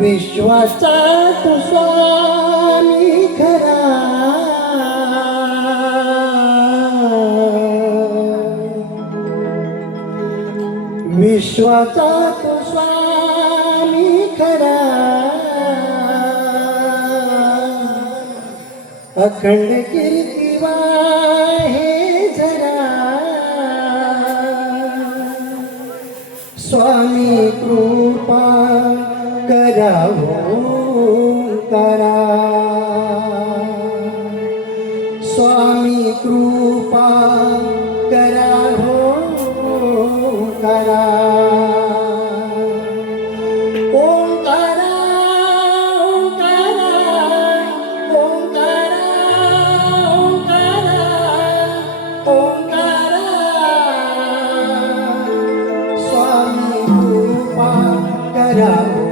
विश्वाचा तू स्वामी खरा, विश्वाचा तू स्वामी खरा, अखंड कीर्ती वाहे जरा, स्वामी कृपा करावो करा, स्वामी कृपा करावो करा, ओंकारा ओंकारा ओंकारा ओंकारा ओंकारा, स्वामी कृपा करावो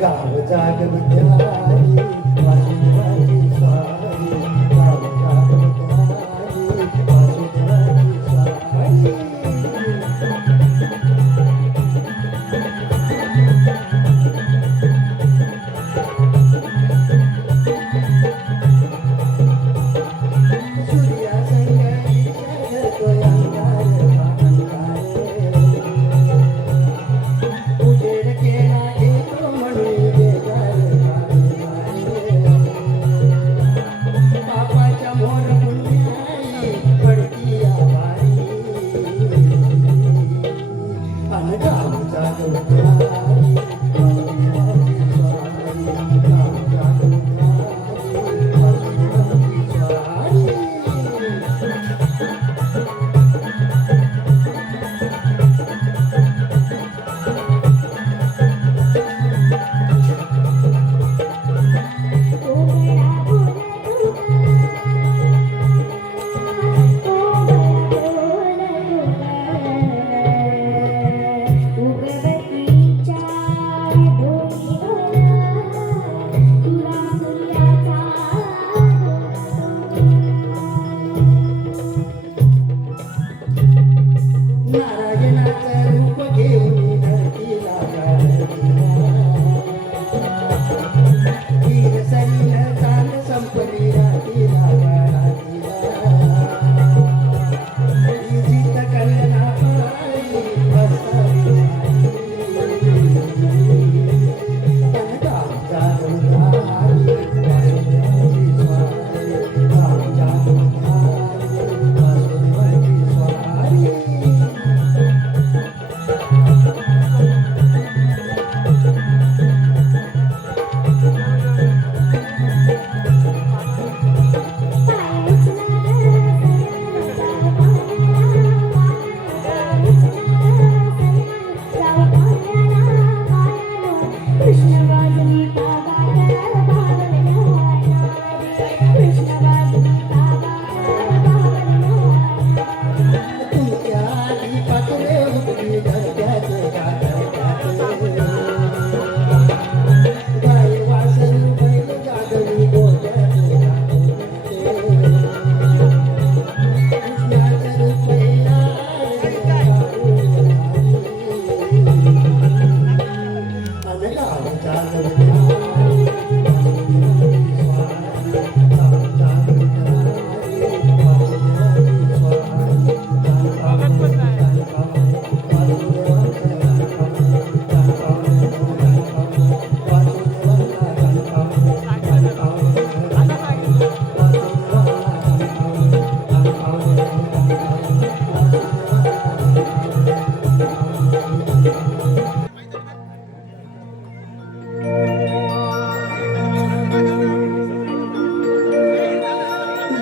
गाव जागविद्यारी वासुदेवाची स्वारी गाव जागविद्यारी वासुदेवाची स्वारी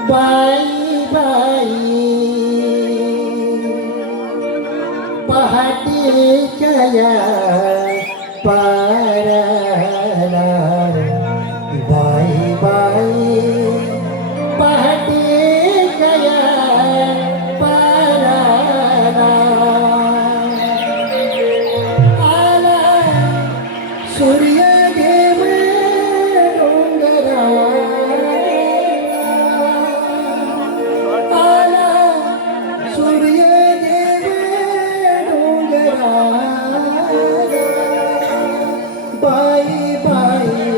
बाई बाई पहाटेच्या या पाराला बाई बाई पहाटेच्या या पाराला आला सूर्य बाई बाई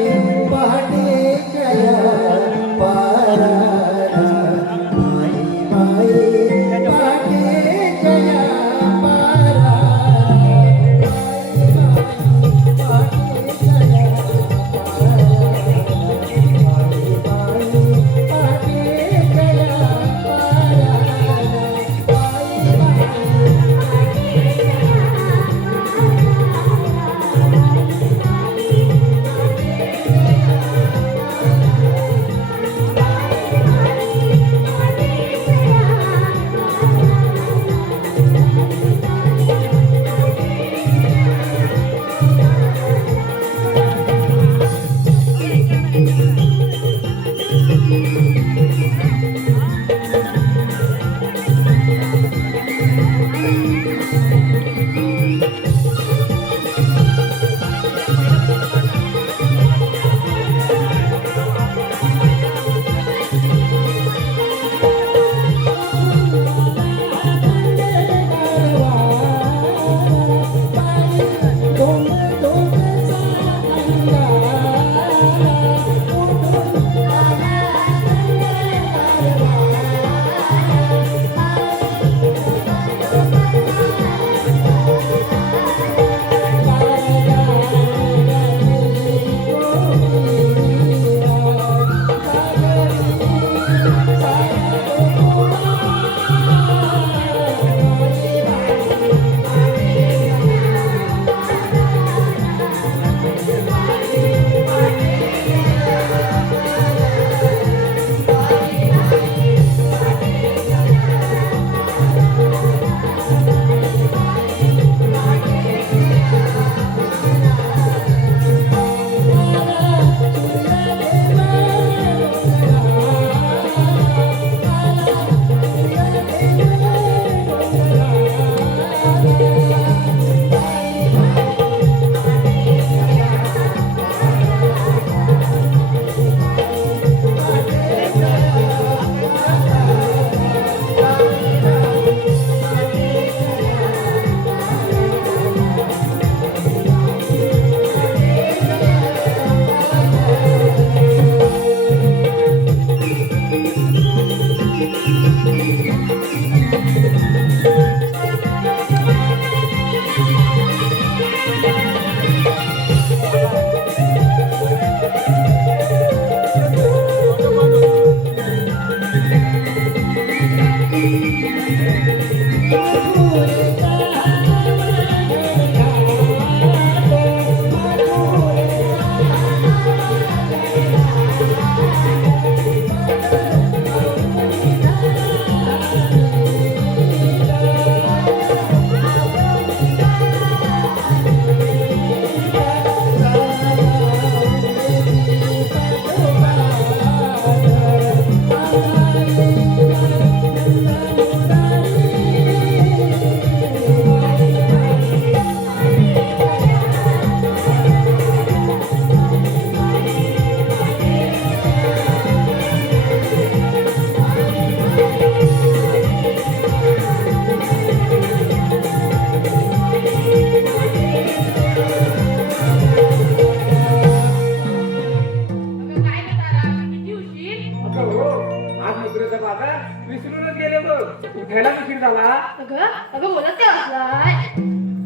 घ्यायला उशीर झाला. अगं अगं बोलत काय वाचलाय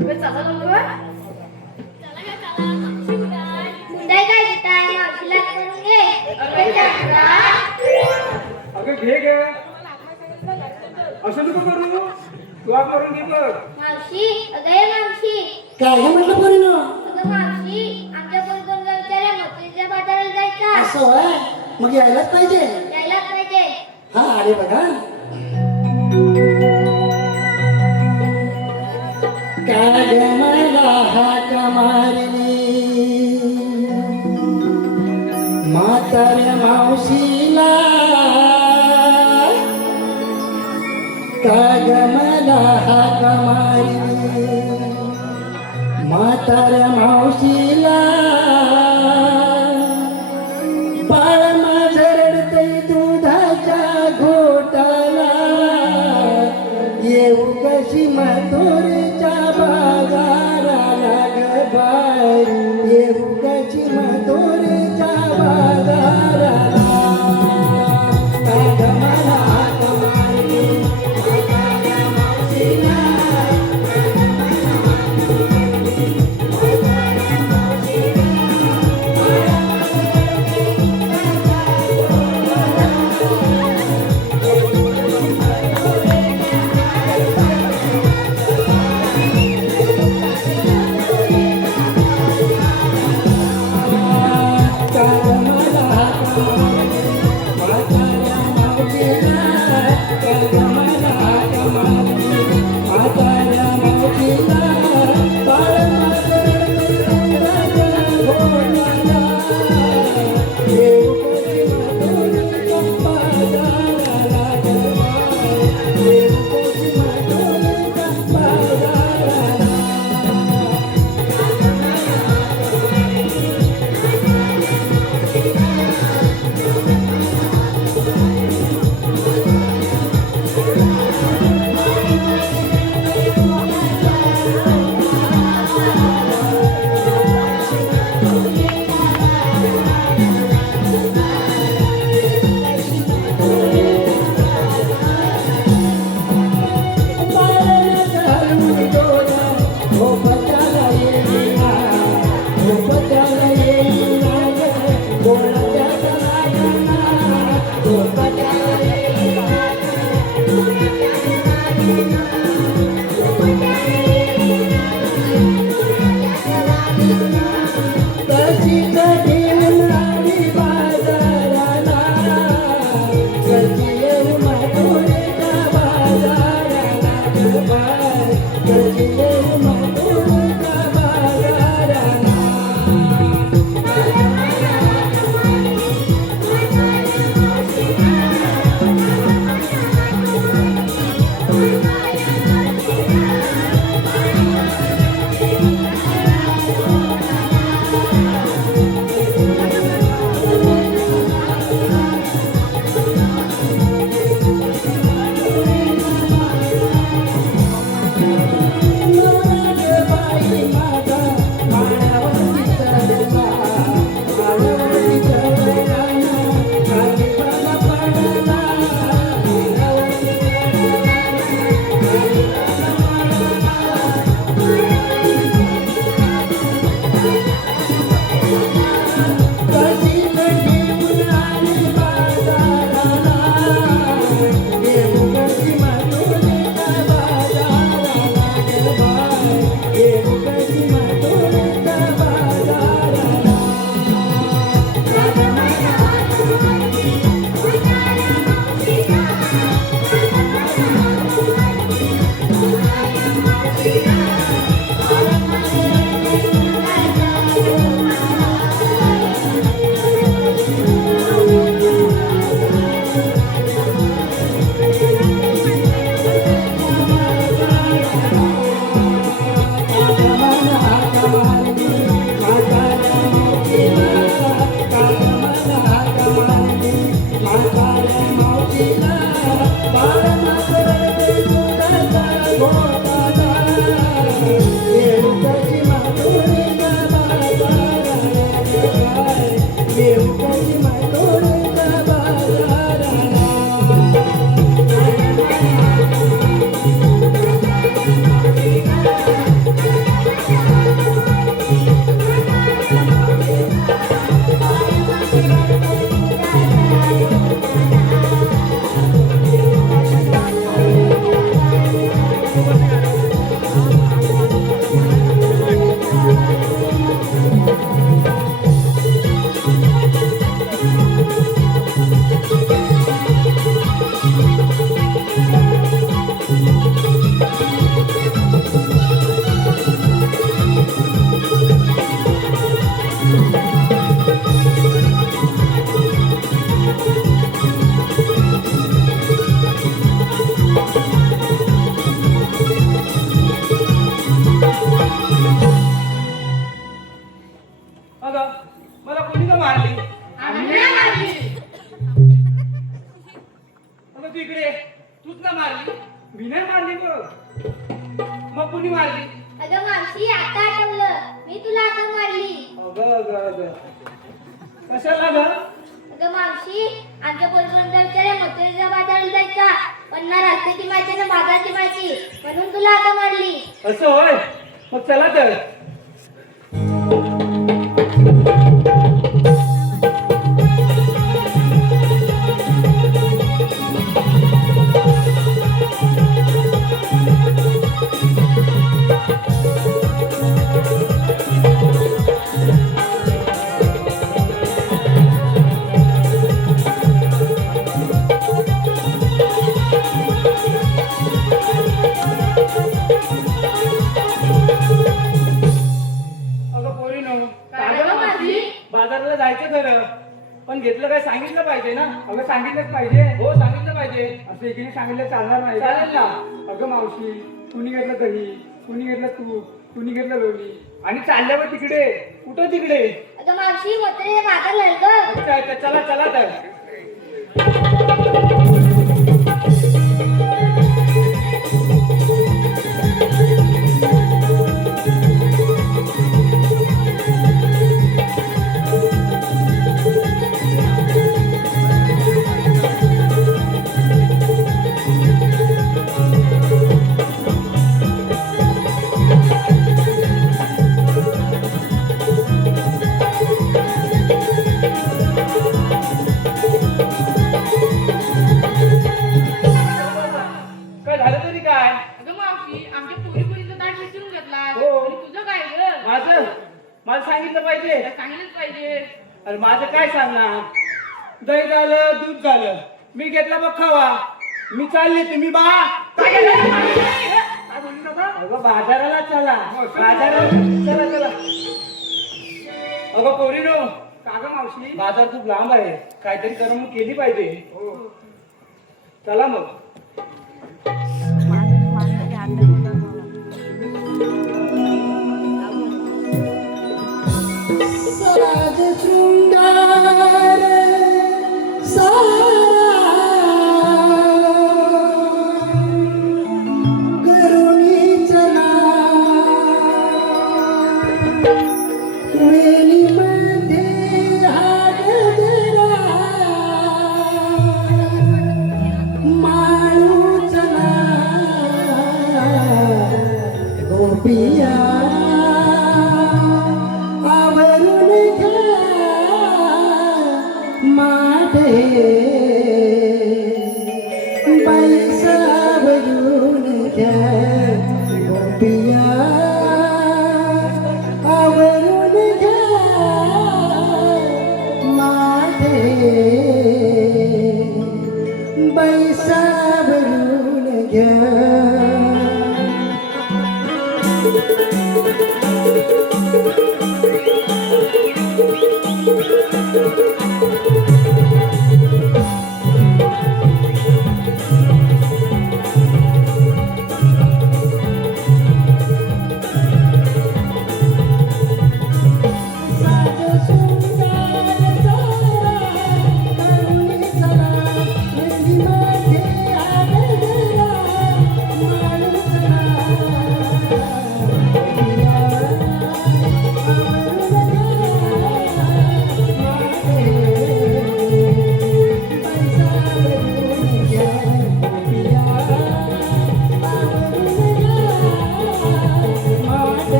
अगं चला लवकर मुंडाई काय घेताय मावशीला करून घे अगं चक्रा अगं घे घे असं नको करू. तू आप करून घे बघ. मावशी अगं ये मावशी काय हे म्हटलं पोरीनो अगं मावशी आमच्या कोण विचारे मच्छीच्या बाजाराला जायचं असं होय मग यायलाच पाहिजे यायलाच पाहिजे हा आले बघा काग मला हाक मारली म्हाताऱ्या मावशीला काग मला हाक मारली म्हाताऱ्या मावशीला बाळ माझं रडतंय दुधाच्या घोटाला येऊ कशी मथुरेच्या बाजाराला ग बाय येऊ कशी मथुरेच्या बाजाराला काग मला हाक मारली म्हाताऱ्या मावशीला अगं मला कोणी का मारली? अगं तू इकडे तूच ना मारली? मी नाही मारली मग कोणी मारली? अगं मावशी आता आठवलं मी तुला आता मारली. अगं कशाला ग? अगं मावशी आमच्या पोरबंदर विचारे मथुरेच्या बाजाराला जायचा पण ना रस्त्याची माहिती ना बाजाराची माहिती म्हणून तुला आता मारली. असं होय मग चला तर. बाजाराला जायचं खरं पण घेतलं काय सांगितलं पाहिजे ना. अगं सांगितलंच पाहिजे. हो सांगितलं पाहिजे. असं एकीने सांगितलं चालणार नाही. चालेल ना. अगं मावशी कुणी घेतलं दही कुणी घेतलं तूप कुणी घेतलं लोणी आणि चालल्यावर तिकडे कुठं तिकडे. अगं मावशी मथुरेच्या बाजारला ग. अच्छा चला चला तर. काय झालं तरी काय? अगं मावशी आमच्या पोरीपोरीचं ताट विसरून घेतला. हो. आणि तुझं काय ग? मला सांगितलं पाहिजे. सांगितलंच पाहिजे. अरे माझं काय सांगणार. दही झालं दूध झालं मी घेतला बघ खावा. मी चालले तुम्ही बा. काय बोलू नका. अगं बाजाराला चला. बाजाराला चला चला. अगं पोरीनो काका मावशी बाजार खूप लांब आहे काहीतरी करमणूक केली पाहिजे. चला मग. साज शृंगार सारा करुणी चला वेलीमध्ये हात धरा माळू चला गोपिया आवरून घ्या माठे बैसावरून घ्या गोपिया आवरून घ्या माठे बैसावरून घ्या.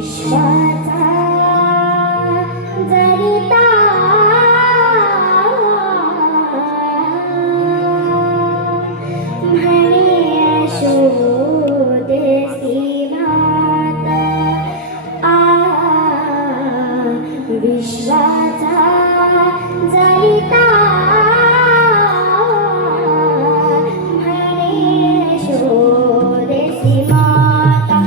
विश्वाचा जनिता म्हणे यशोदेसी माता विश्वाचा जनिता म्हणे यशोदेसी माता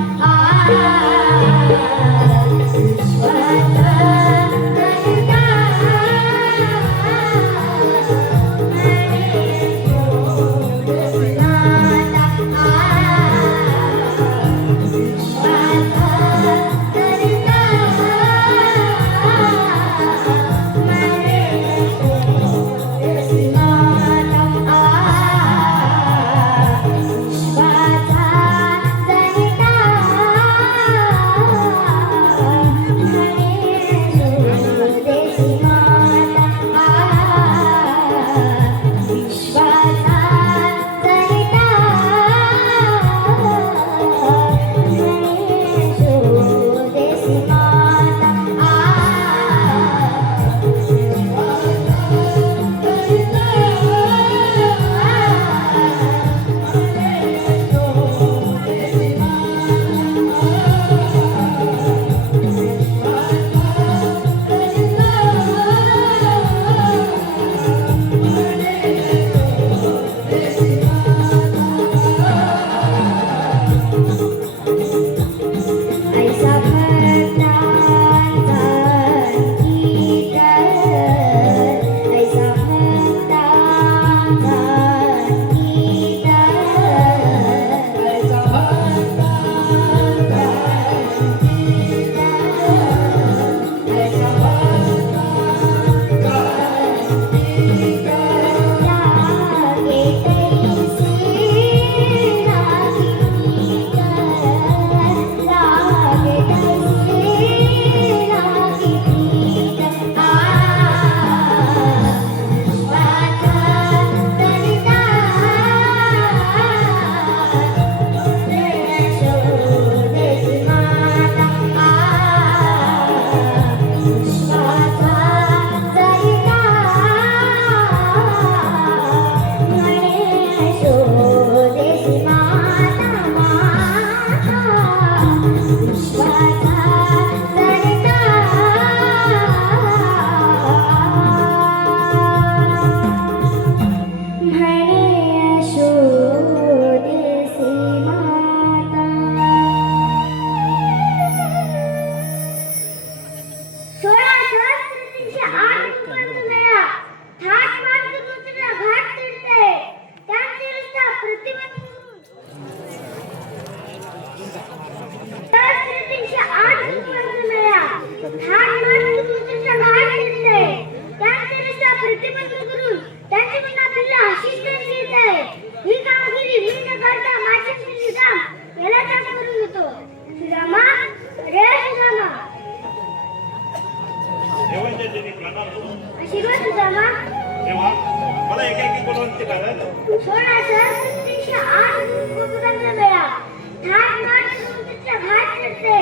विश्वाचा जनिता तेव्हा मला एक बोलवून ते करायला 1608 उपक्रम मेळा ठाक माठ समुद्राच्या घाट चढते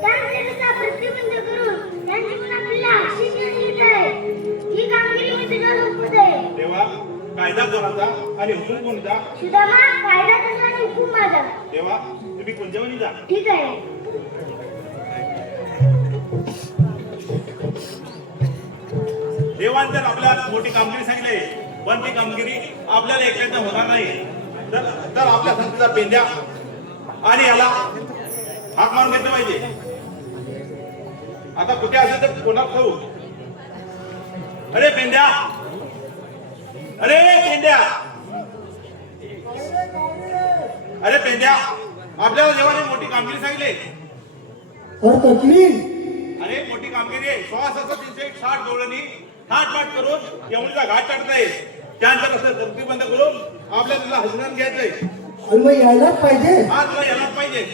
त्यांचा प्रतिबंध करून त्यांची पुन्हा पिल्ला शिक्षण घेत आहे ही कामगिरी मी तुझ्यावर सोपवते तेव्हा कायदा कोणाचा आणि हुकूम कोणता सुदामा कायदा तुझा आणि हुकूम माझा तेव्हा तुम्ही कोणत्या वणी जा ठीक आहे देवान जर आपल्याला मोठी कामगिरी सांगितली पण ती कामगिरी आपल्याला एकट्याने होणार नाही तर आपल्या संस्थेचा पेंड्या आणि याला हाक मारून घेतलं पाहिजे आता कुठे असेल तर कोणाला खाऊ अरे पेंड्या अरे पेंड्या अरे पेंड्या आपल्याला देवाने मोठी कामगिरी सांगितली और तकली अरे मोठी कामगिरी आहे 16,360 डोळ्यांनी थाटमाट करून यमुनेचा घाट चढताय त्यानंतर असं धरती बंद करून आपल्याला तिला हसण्यात घ्यायचंय आणि मग यायलाच पाहिजे हा तुला यायलाच पाहिजे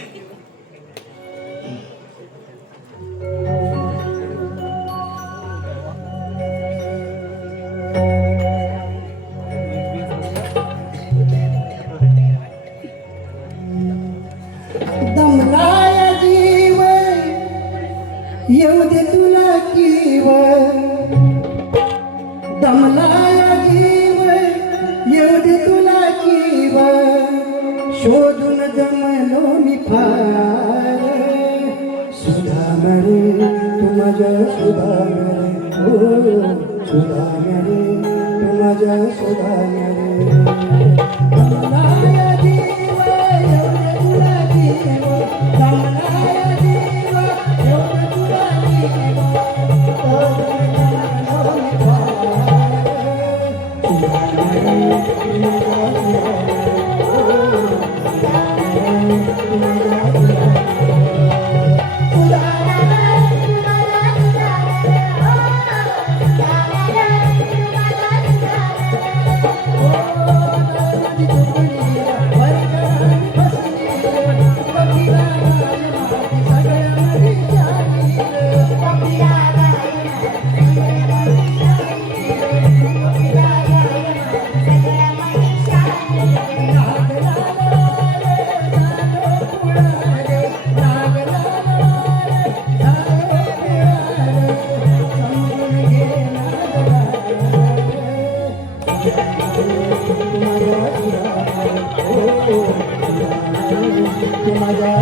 दमलाय जीव येऊ दे तुला किव दमलाया जीव येऊ दे तुला किव शोधून दमलो मी फार सुधामरे तू माझ्या सुधामरे हो सुधामरे तू माझ्या सुधामरे दमलाया जीव येऊ दे तुला किव दमलाया जीव येऊ दे तुला किव शोधून दमलो मी फार सुधामरे तू माझ्या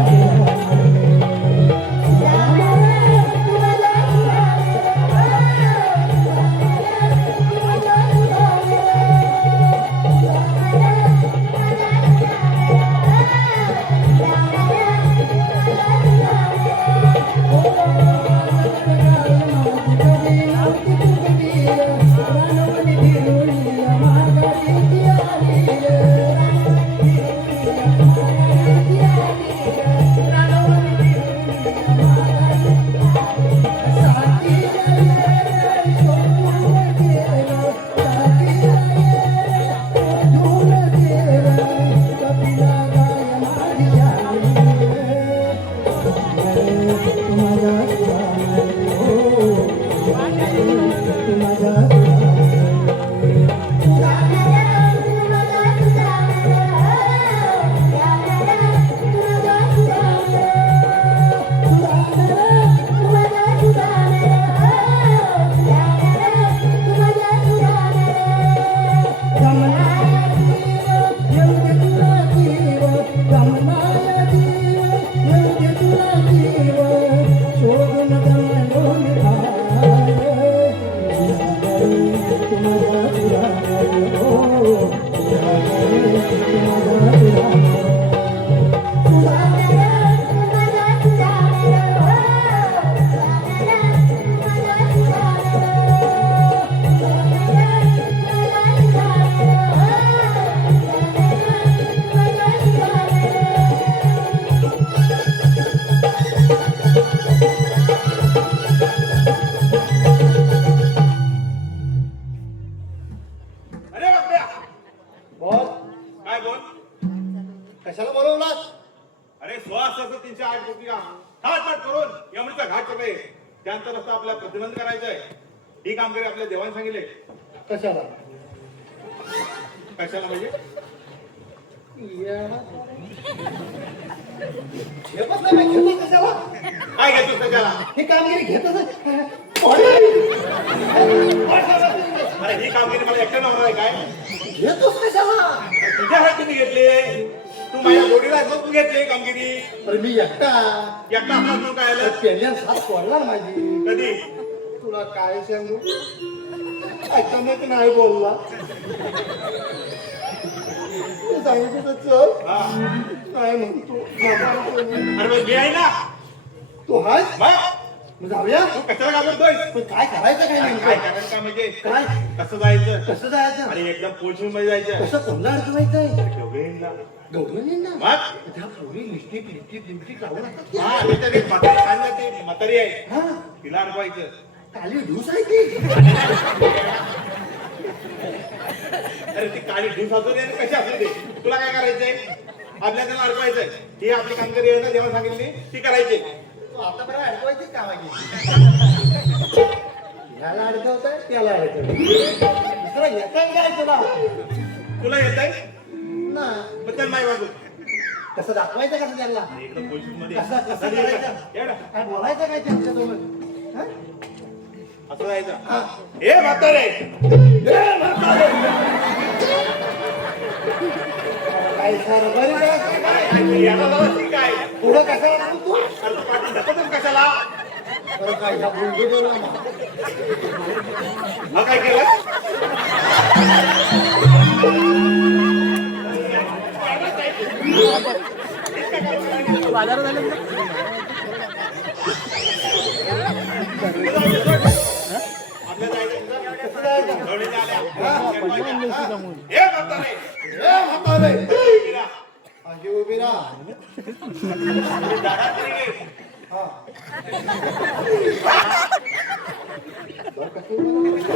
अरे बापड्या, बोल काय बोल? कशाला बोलवलास अरे 16,308 कोटी का थाट करून यमुनेचा घाट करणे त्यांचा रस्ता आपल्याला प्रतिबंध करायचा आहे. ही कामगिरी आपल्या देवाने सांगितले. कशाला कशाला म्हणजे? घेतच नाही घेतो कशाला काय घेतोस त्याच्याला? ही कामगिरी घेतच अरे ही कामगिरी मला एकट्यानं होणार आहे काय? घेतोस कशाला तुझ्यासाठी मी घेतली. तू माझ्या जोडीला आहेस, मग तू घेतली ही कामगिरी. पण मी एकटा एकटा असला म्हणून काय आलं? पेल्यान साथ सोडला ना माझी कधी? तुला काय सांगू अचानक नाही बोलला तू सांगितलं तर चल हा. नाही म्हणतो अरे मग मी आहे ना. तू हायस मग मग जाऊया तू कशाला घाबरतोय? पण काय करायचं काय काय नेमकं करायचं काय म्हणजे? काय कसं जायचं? कसं जायचं आणि एकदम पोल्ट्री मध्ये जायचं. कसं कोणला अडचणायचंय ठेवलेला. गौरवणींना मग त्या पोरी लिपस्टिक लिपस्टिक लिपस्टिक लावून असतात की? हा ते तरी म्हातारी खाल्लं ते म्हातारी आहे. हा तिला अडवायचं. काली ढूस आहे ती अरे ती काळी ढूस असू दे आणि कशी असू दे, तुला काय करायचंय? आपल्या त्याला अडवायचंय. ही आपली कामगिरी आहे ना, जेव्हा सांगितली ती करायची. तू आता बरं अडकवायची का मागे ह्याला अडकवताय त्याला अडकवताय दुसरा येताय काय तुला तुला येत आहे ना बद्दल माही बाबू. कसं दाखवायचं कसं त्यांना एकदम पोझिशन मध्ये कसं कसं करायचं येडा. काय बोलायचं काय त्यांच्यासोबत हं? असं जायचं हा. हे म्हातारे काय सर बरी काय याला लावा की काय पुढं कशाला लागू तू अरे तू पाठी ढकलतोस कशाला बरं काय ह्या बोलतो बोला मग. हा काय केलं आपल्या जायचं गवळीने आल्या हे म्हातारे ए म्हातारे विरा. अशी उभी राहा दादा तरी घे. हा. बरं कसं उभं राहा?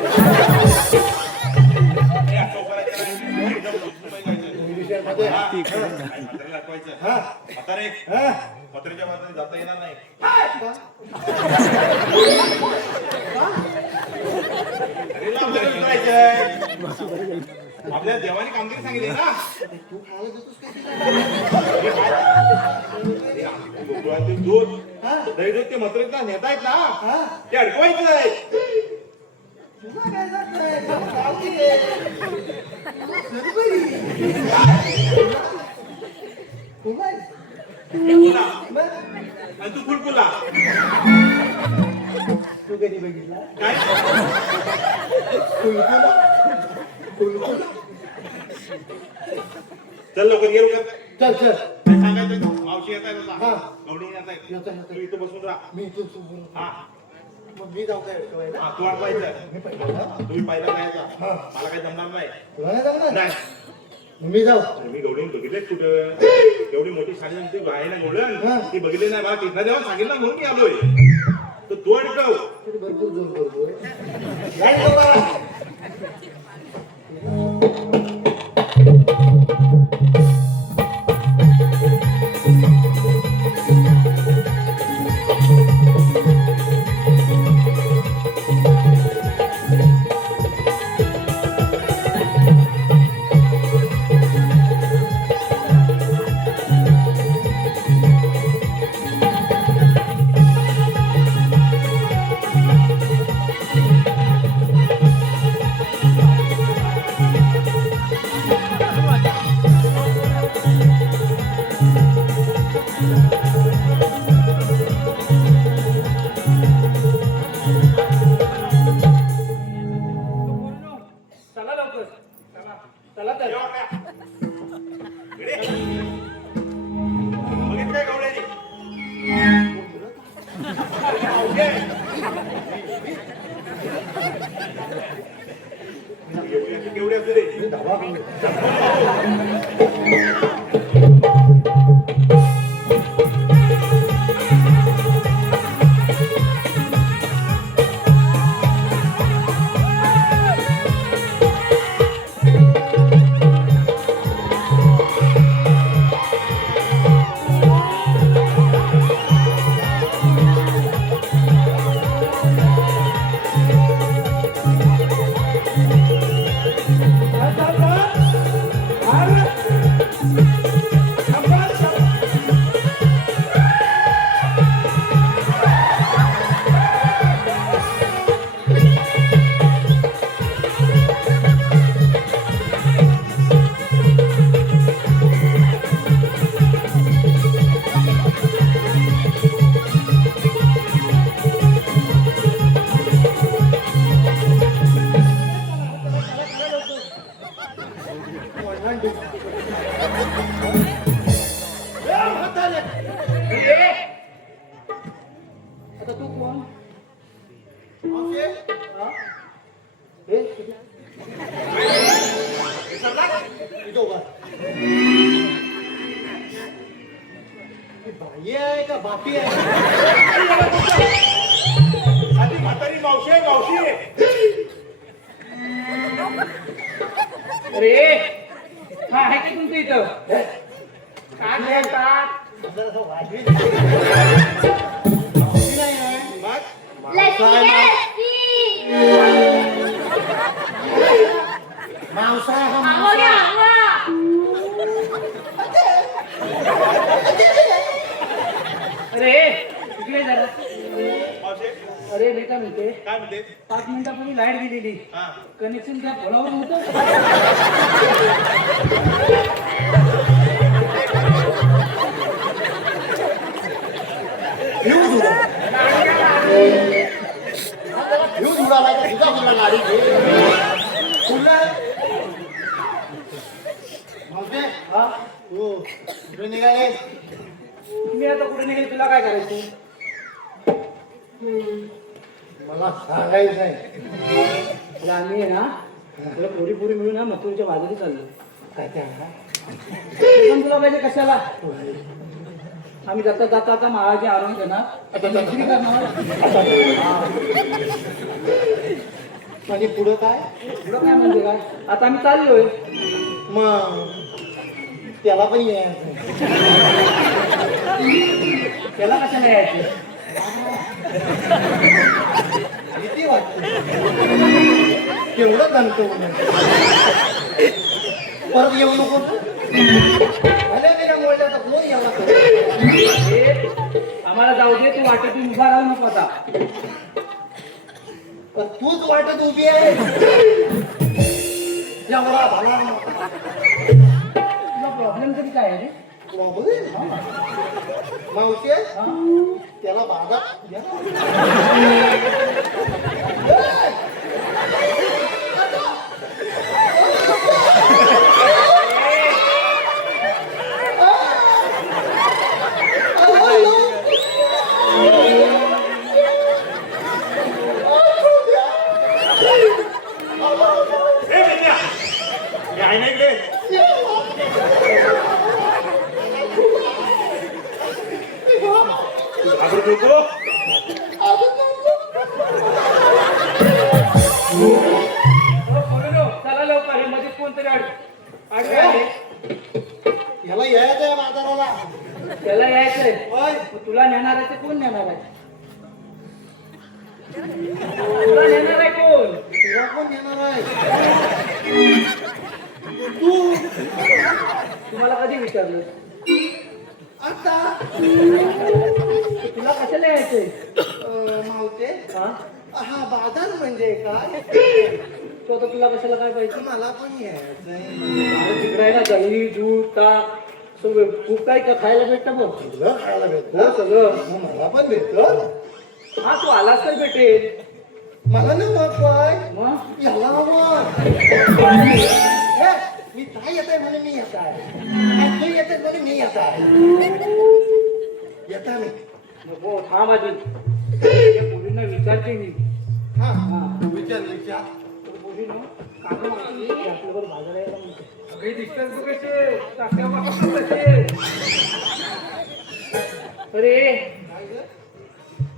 हे असं करायचं नाही. एकदम लपून जायचं. इंग्लिशमध्ये. हा. हा. म्हाताऱ्याला दाखवायचं. हा. म्हातारे हा. म्हातारीच्या बाजूने जाता येणार नाही अरे आपल्याला विचारायचंय. आपल्या देवाने कामगिरी सांगितली ना तू खायला देतोस काय तिला? गोकुळातील दूध हा? दही दूध ते म्हातारीला नेतायत ना हा? ते अडकवायचंय तुला काय जातंय? गावठी आहे. सरबरी. तुला आहे? फुलकुला मग? आणि तू फुलकुला तू कधी बघितला काय फुलकुला फुलकुला चल लवकर ये लवकर चल चल काय सांगायचं का? मावशी येत आहे तुला हा. गवडी येत आहे येतो, येतो. तू इथं बसून राहा मी इथून सुरू हा मग मी जाऊ काय ठेवायला हा, तू अडवायचं मी पहिला तुम्ही पहिला जायचा हा. मला काही जमणार नाही तुला नाही जमणार नाही मग मी जाऊ अरे मी गवडीने बघितले कुठं एवढी मोठी साडी आणि ती आहे ना हा. गवडण ती बघितली नाही मला कृष्णा देवा सांगितलं म्हणून मी आलोय तर तू अडकव तरी भरपूर जोर करतोय नाही बाबा. चला लवकर चला चला तर बघित काय गवड्याने केवढे असते रे मी धावा करू. आता तू कोण मावशी? हा? हे, इथं उभा. ही बाई आहे का बापी आहे आधी म्हातारी मावशी आहे मावशी अरे हा आहे की तुमचं इथं काय म्हणतात जरासं वाजवी बापी नाही आहे. मग मावसा हा आवा मावसा घ्या, आवा. इकडे जरा. मावशे अरे मी काय म्हणते, काय म्हणते 5 मिनिटापूर्वी लाईट गेलेली, हा कनेक्शन त्या फोनावर होतं. फ्यूज उडाला का तुझा कुठला गाडी कुठला मावशे हा हो कुठे निघाले मी आता कुठे निघेल, तुला काय करायचं? मला सांगायचं आहे तुला आम्ही आहे ना, तुला पोरी पोरी मिळून ना मथुरच्या बाजारी चाललो. काय ते पण तुला पाहिजे कशाला? आम्ही जाता जाता आता महाराजी आराम करणार, आता दर्शनी करणार. म्हणजे पुढं काय पुढं काय म्हणजे काय, आता आम्ही चाललोय. मग त्याला पण यायचं त्याला कशाला यायचं? किती वाटत केवढं दणकं म्हणून परत येऊ नको भले मेरा मोबाईलचा फोन यावा हे, आम्हाला जाऊ दे, तू वाटेतून उभा राहू नको आता. पण तूच वाटत उभी आहे एवढा भला तुला प्रॉब्लेम तरी काय आहे रे? मावशे त्याला बाधा द्या. हे पेंड्या हे आहे ना इकडे घाबरत नको. चला लवकर, हे मध्ये कोणतरी आडवे आहे. याला यायचं आहे बाजाराला त्याला यायचंय, होय मग तुला नेणार आहे ते कोण नेणार आहे? तुला नेणार आहे कोण? तुला कोण येणार आहे तू तुम्हाला कधी विचारलं? आता तुला कशाला यायचंय? मावते हा हा बाजार म्हणजे काय तो आता तुला कशाला काय पाहिजे? मला पण यायचंय तिकडे आहे ना, दही दूध ताक सगळं खूप काही खायला भेटतं बघ. तुला खायला हो भेटतं सगळं. मग मला पण भेटत हा तू आलास तर भेटेल. मला ना मग काय मग याला हवं हे, मी काय येत आहे म्हणून मी येत आहे तू येत म्हणून मी येत आहे येता मी नको थांब आधी, त्या पोरींना विचारते मी. हा हा विचार विचार तर पोरी ना काका मागली, आपल्याबरोबर बाजारात यायला म्हणते. सगळे दिसतात बघ कसे, टाकल्यावर कसे. अरे काय ग?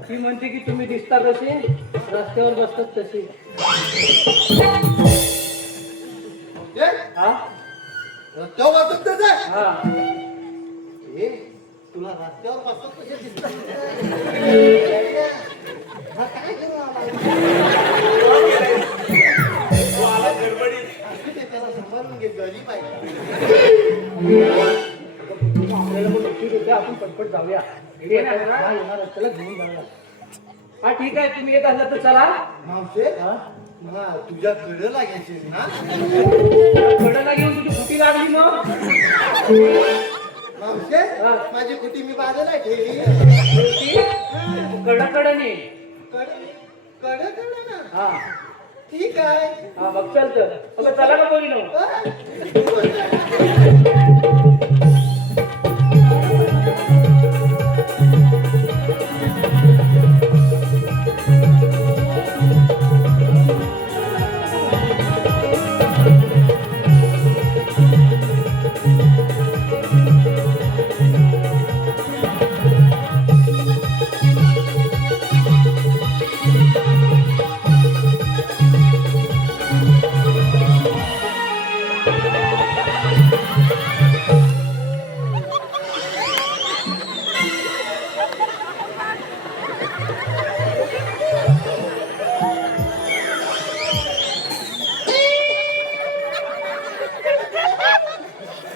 ती म्हणते की तुम्ही दिसता कसे, रस्त्यावर बसतात तसे. हे, हा रस्त्यावर वाचत त्याचं आहे? हा हे, तुला रस्त्यावर बसत कसे दिसतात हा काय करू आला तो आला गडबडीत. असू दे, त्याला सांभाळून घे गरीब आहे आपल्याला पण उशीर होते, आपण पटपट जाऊया. हे ना, हा येणार आहे, त्याला घेऊन जाऊया. हा ठीक आहे, तुम्ही येत असला तर चला. मावशे हा मला तुझ्या कडं लागायची ना कडेला घेऊन तुझी कुटी लागली मग. मावशे हा. माझी कुटी मी बाजूला ठेवली कडकडने. कड ना हा ठीक आहे हा मग चालतं. अगं चला का बोली नो.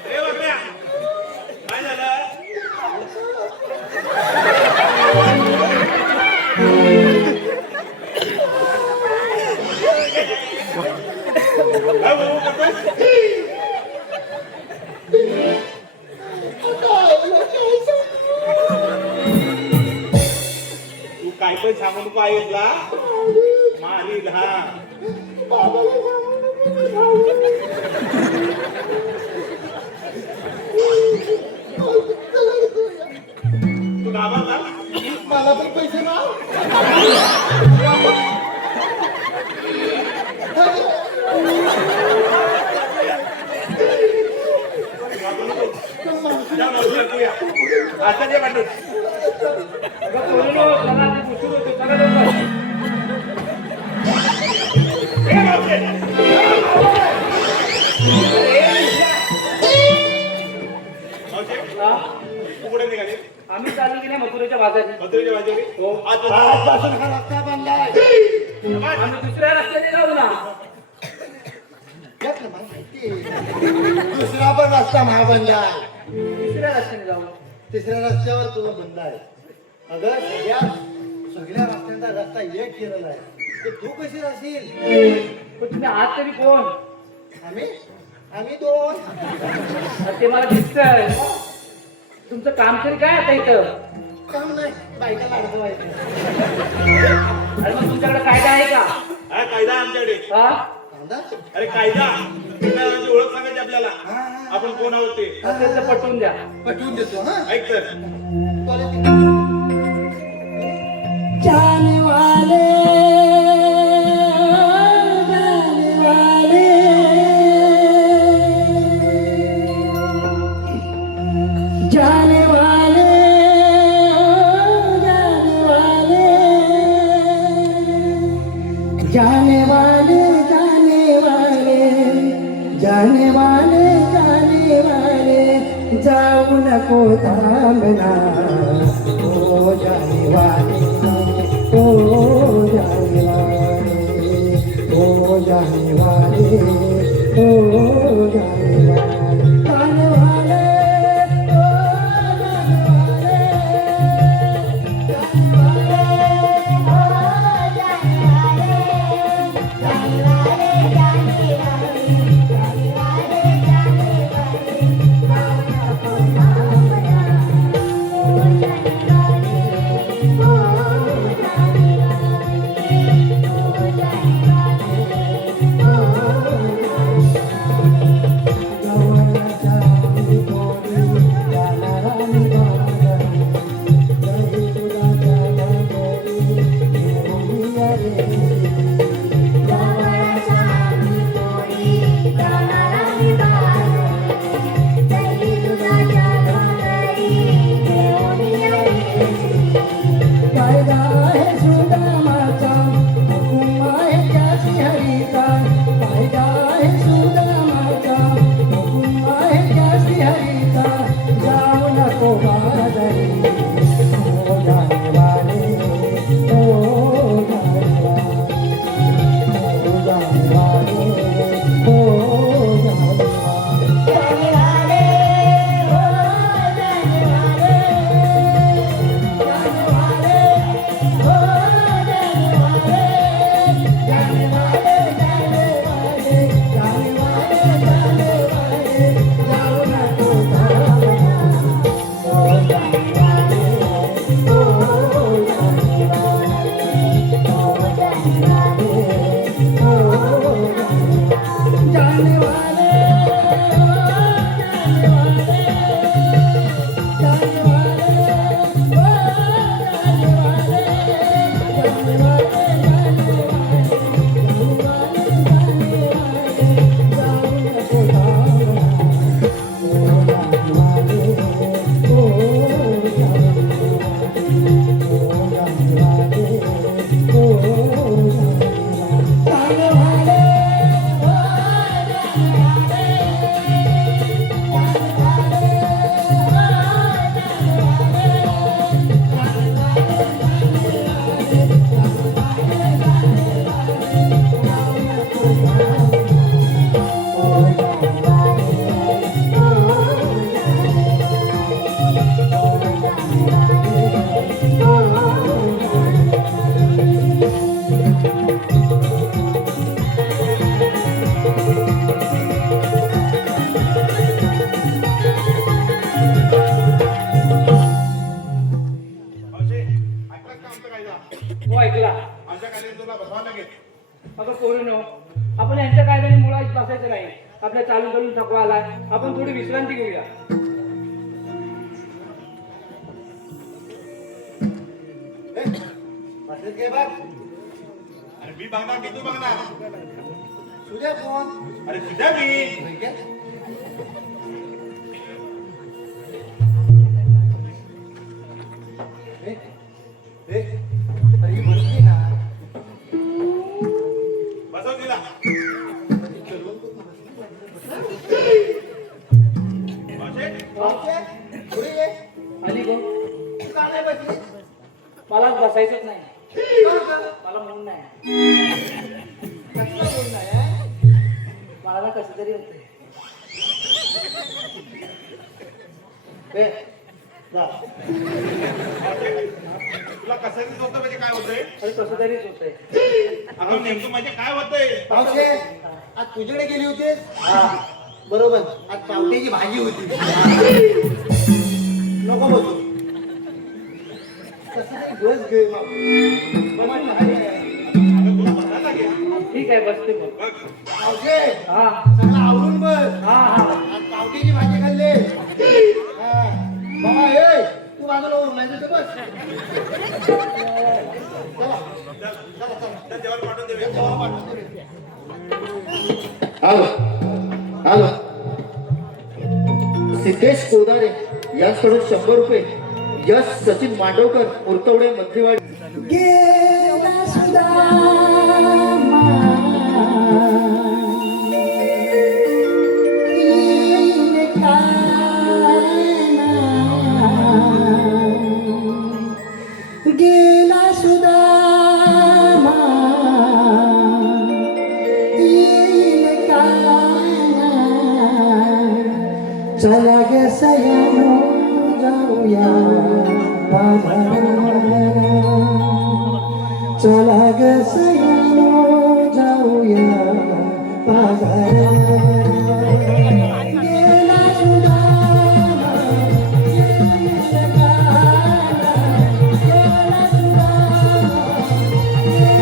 ए बापऱ्या, काय झालं काय पण सांगू नको आईला मारील हा बाबाला सांगू नको मी खाऊ. चला रे तू या. तू घाबरला मला पण पैसे ना जा मावशी, तू या. आता जे वाटत अगं पोरीनो, चला ते उशीर होतो, चला लवकर. हा? तू कुठे निघाली आम्ही चालू की नाही मथुरेच्या बाजारी. मथुरेच्या बाजारी हो. आजपासून हा रस्ता बांधलाय. आम्ही दुसऱ्या रस्त्याने जाऊ ना. यातलं मला माहिती आहे. दुसरा पण रस्ता महाग बांधलाय. तिसऱ्या रस्त्याने जाऊ. तिसऱ्या रस्त्यावर तुला बंद आहे. अगं सगळ्या रस्त्यांचा रस्ता एक केलेला आहे. तर तू कशी राहशील? पण तुम्ही आहात तरी कोण? आम्ही दोन. ते मला दिसतंय. तुमचं काम तरी काय आता इथं? काम नाही बायकाला अडकवायचं. अरे मग तुमच्याकडे कायदा आहे का? हा कायदा आहे आमच्याकडे हा? कांदा? अरे कायदा त्याची ओळख सांगायची आपल्याला हा, हा. आपण कोण आहोत ते असेल तर पटवून द्या. पटवून देतो हा. ऐक तर जाने वाले जाने वाले जाने वाले जाने वाले जाने वाले जाऊ नको थांबना ओ जाने वाले ओ जाने वाले ओ जाने वाले ओ जाने वाले जाने वाले कायदा हो ऐकला. आमच्या कायद्याने तुला बसवावं लागेल. अगं पोरीनो, आपण यांच्या कायद्याने मुळात बसायचं नाही. आपल्या चालून चालून थकवा आलाय, आपण थोडी विश्रांती घेऊया. असेल काय बाग अरे मी बघणार की तू बघणार? तुझ्या कोण अरे तुझ्या मी. ठीक आहे. ए, ए, अरे ही बसली ना. बसव तिला. मावशे, मावशे, पुढे ये. आली गो, तू का नाही बसली? मलाच बसायचंच नाही. का गं? मला मूड नाही. कसलं बोलणं आहे? मला कसं तरी होतंय. ए, जा. तुला कसं होतं म्हणजे काय होतंय? अरे कसं तरीच होतंय. अगं नेमकं म्हणजे काय होतंय? मावशे, आज तुझ्याकडे गेली होतीस? हा, बरोबर. आज पावट्याची भाजी होती. नको बसू. कसं तरी बस गे अगं तुला बसायला लागेल. ठीक आहे, बसते मग. बघ. मावशे, हा सगळं आवरून बस. हा हा. आज पावट्याची भाजी खाल्ली. हा. बाबा ए, तू बाजूला होऊन नाही तर बस. त्या देवाला पाठवून देऊया. जेव्हा पाठवून दे. हॅलो हॅलो सिद्धेश कोदारे याचकडून 100 रुपये. यश सचिन मांडवकर उरतवडे मध्यवाडी. गेला सुदामा येईन काना. गेला सुदामा येईन काना. चला ग सयानो जाऊया बाजाराला. चला ग सयानो जाऊया बाजाराला. गेला सुदामा येईल काना. गेला सुदामा येईल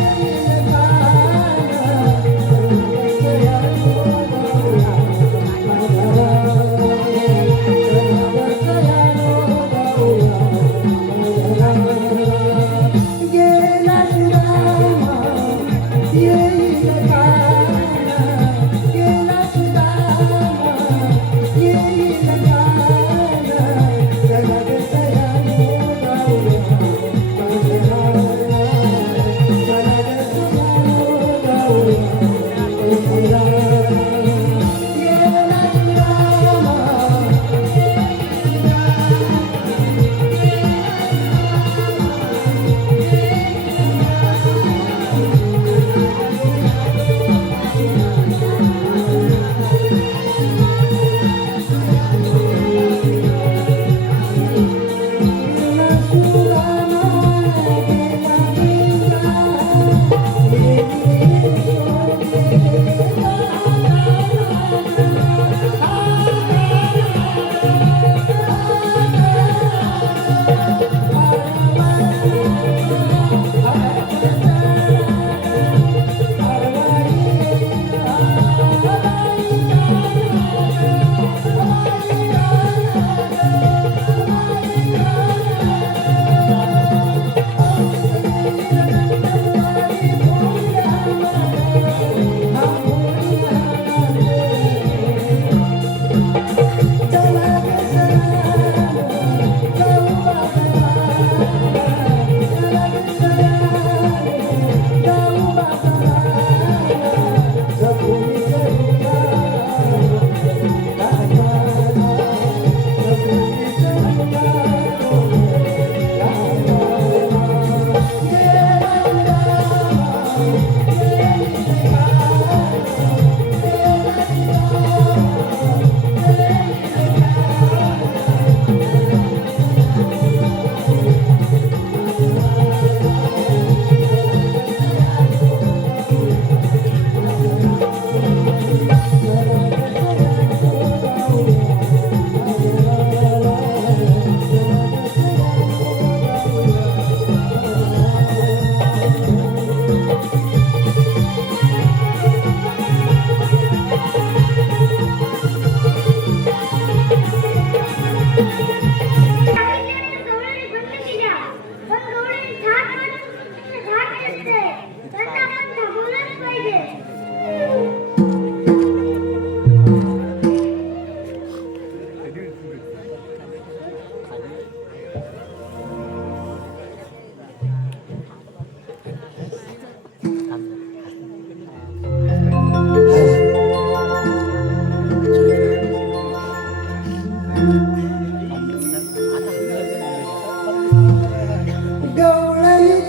काना. सयानो जाऊया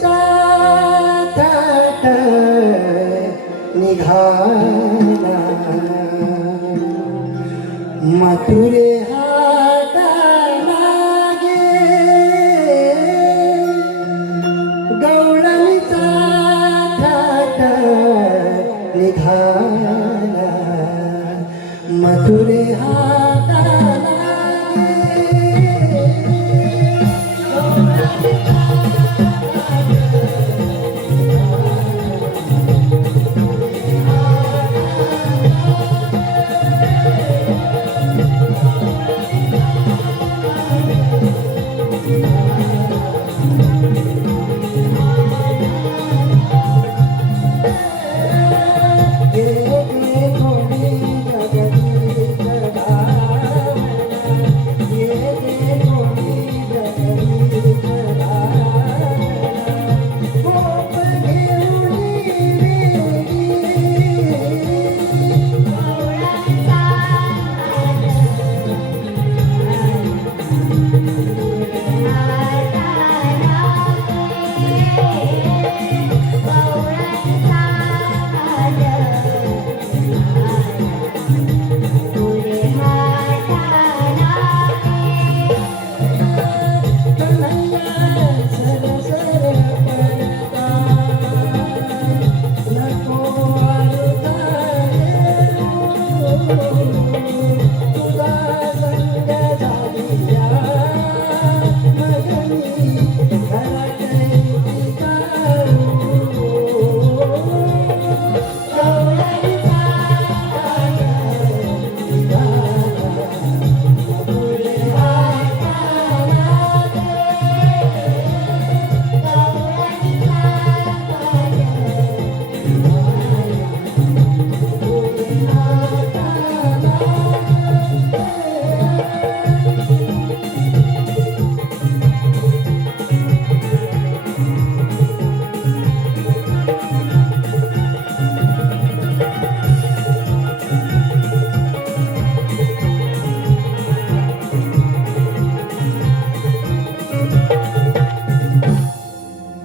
गौराईचा थाट निघाला मथुरे हात लागे गौराईचा थाट निघाला मथुरे हात लागे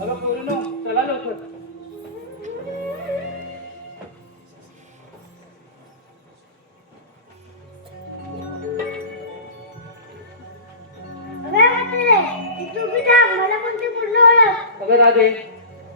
अगं पोरीनो चला लवकर. अबे म्हातारे, तू बी थांब, मला पण ती पूर्ण ओळख. अगं राधे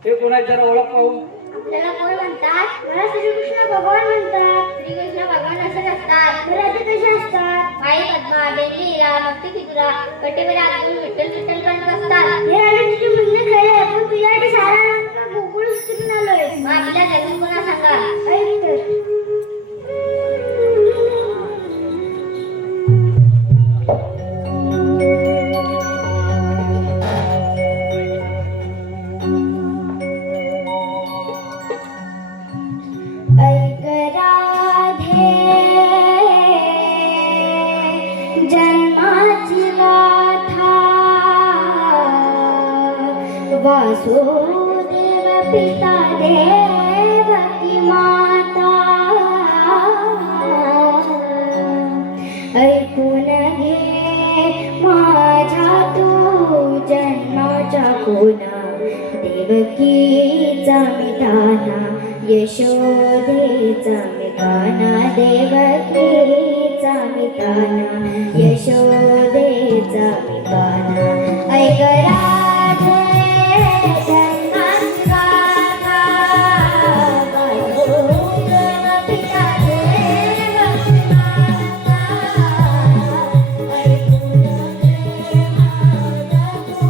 हे कोणाची जरा ओळख पाहू. आपल्याला कोण म्हणतात? मला श्रीकृष्ण भगवान म्हणतात. श्रीकृष्ण भगवान असे असतात. बरं ते कसे असतात? माई पद्मा, बेली, हीरा, भक्ती फितुरा, कटेवर हात घेऊन विठ्ठल विठ्ठल करत असतात. हे आणि तुझे म्हणणे खरे आहे, पण तुझ्यासाठी सारा रंग गोकुळ उतरून आलोय. मग आपल्या जमीन कोणा सांगा? ऐक तर. ऐक राधे जन्माची गाथा वासुदेव पिता देवकी माता ऐकून घे माझ्या तू जन्माच्या कोणा देवकीचा मिठाना यशोदेचा मिठाना देवकीचा मिठाना यशोदेचा मिठाना ऐक राधे जन्माची गाथा वासुदेव पिता देवकी माता ऐकून घे माझा तू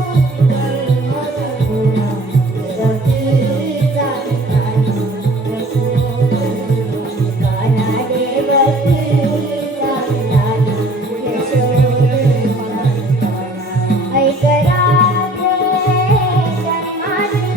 जन्माचा कोणा देवकीचा ऐक राधे जन्माची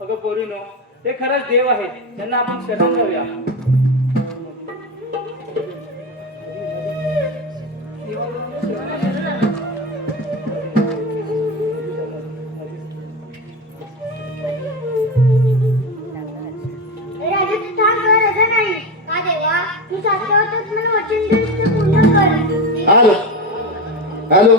अगं पोरीनो, ते खरंच देव आहेत, त्यांना आपण शरण जाऊया. राजा तू थांब गं, रजा नाही. का देवा? तू सातव्या होतच मला वचन दिलं ते पूर्ण कर. Hello hello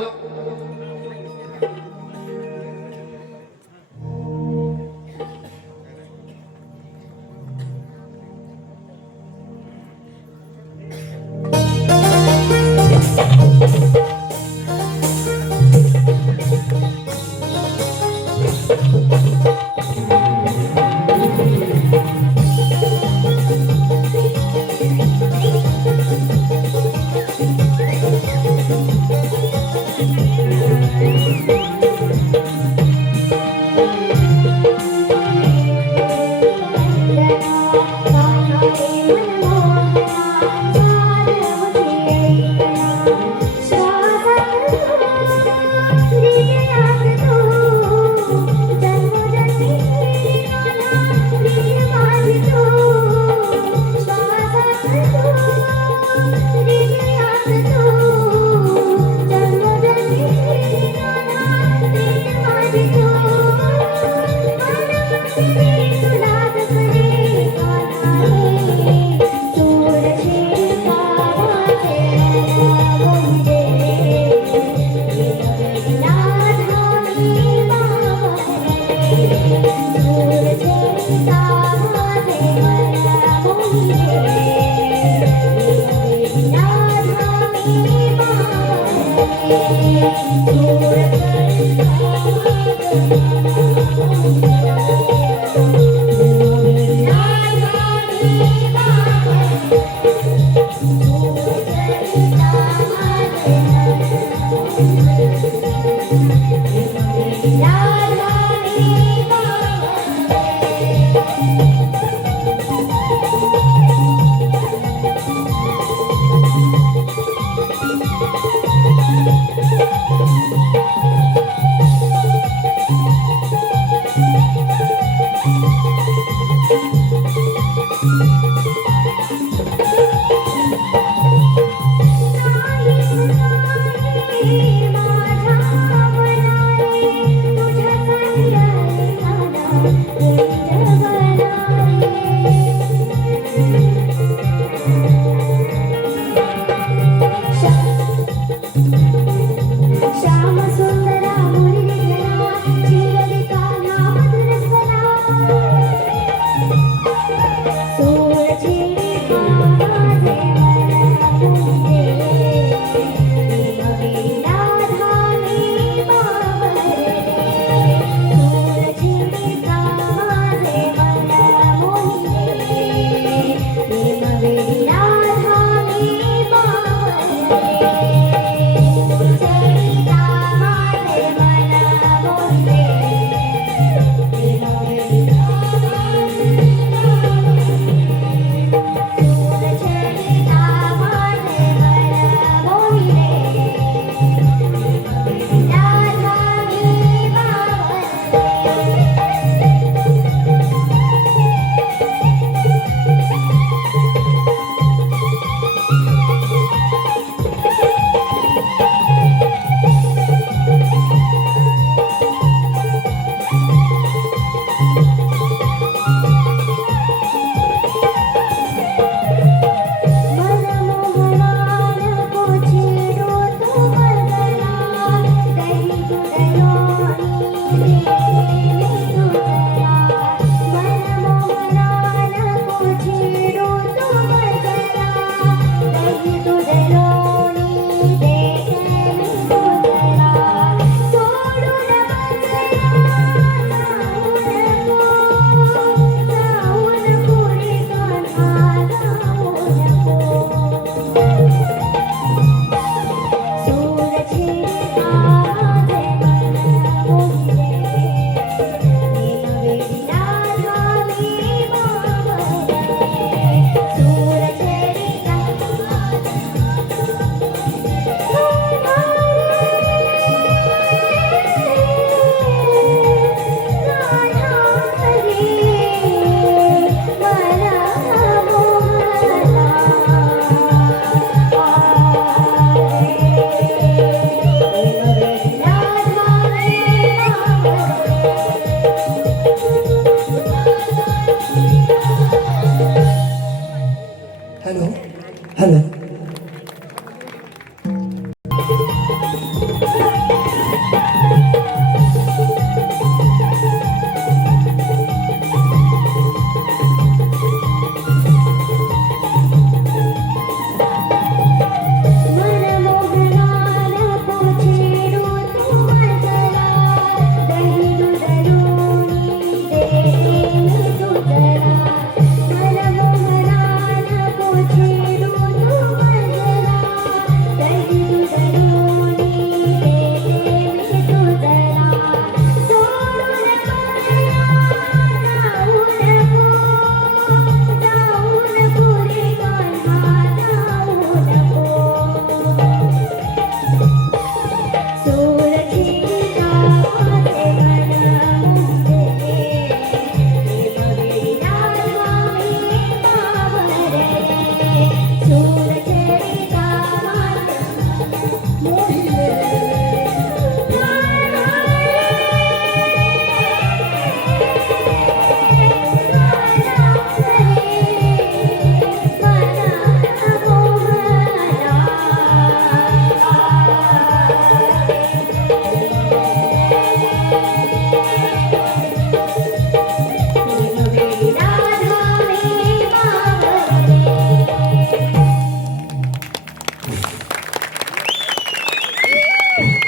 Thank you.